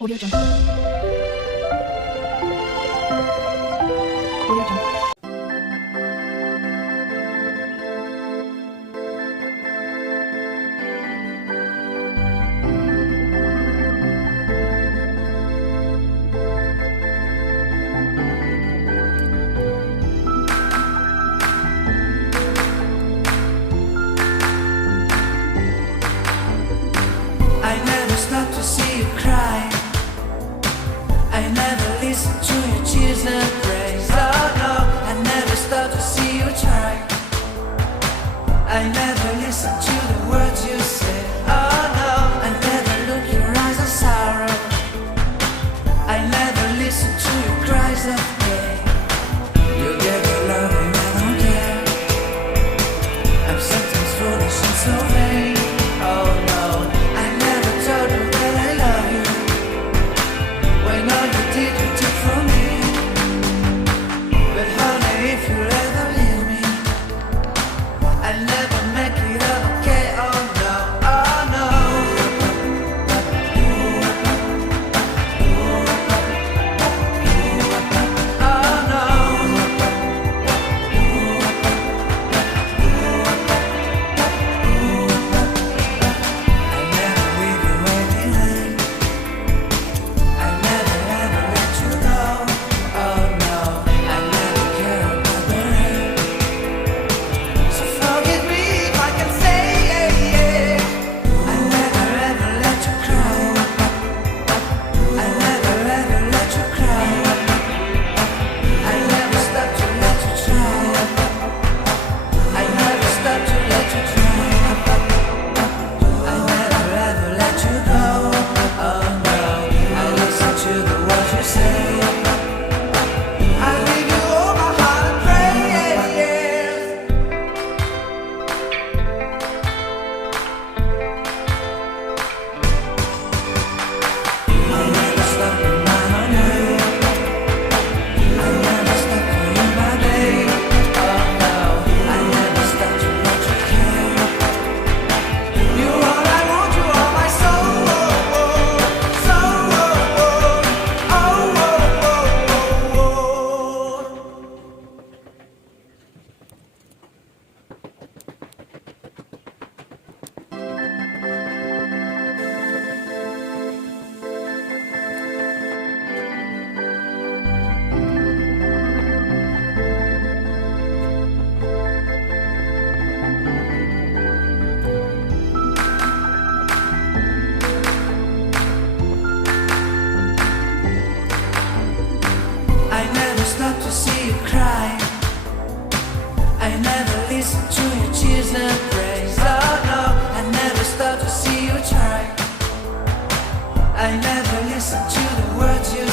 Audio Jungle. Audio Jungle. I never stop to see you cry. I never listen to your tears and praise. Oh no, I never stop to see you try. I never listen to the words you say. Oh no, I never look your eyes of sorrow. I never listen to your cries of pain. You get your loving, I don't care. I'm sometimes foolish and so vain. Oh no, I never told you that I love you. When all you did, you took from me. But honey, if you ever leave me, I'll never make it okay. Oh no, oh no. Oh no. I never leave you waiting. I never ever let you go. Oh no, I never care about the rain. So forgive me if I can say yeah. I never ever let you cry. I never ever let you cry. I never stop to let you try. I never stop to let you try. I never ever let you go. Oh no, I listen to the words you say. I give you all my heart and prayers. I never stop to mind on you. I never stop for you, my babe. Oh no, I never stop to let you care. You all I want, you are my soul. I never stop to see you cry. I never listen to your tears and praise. Oh no, I never stop to see you try. I never listen to the words you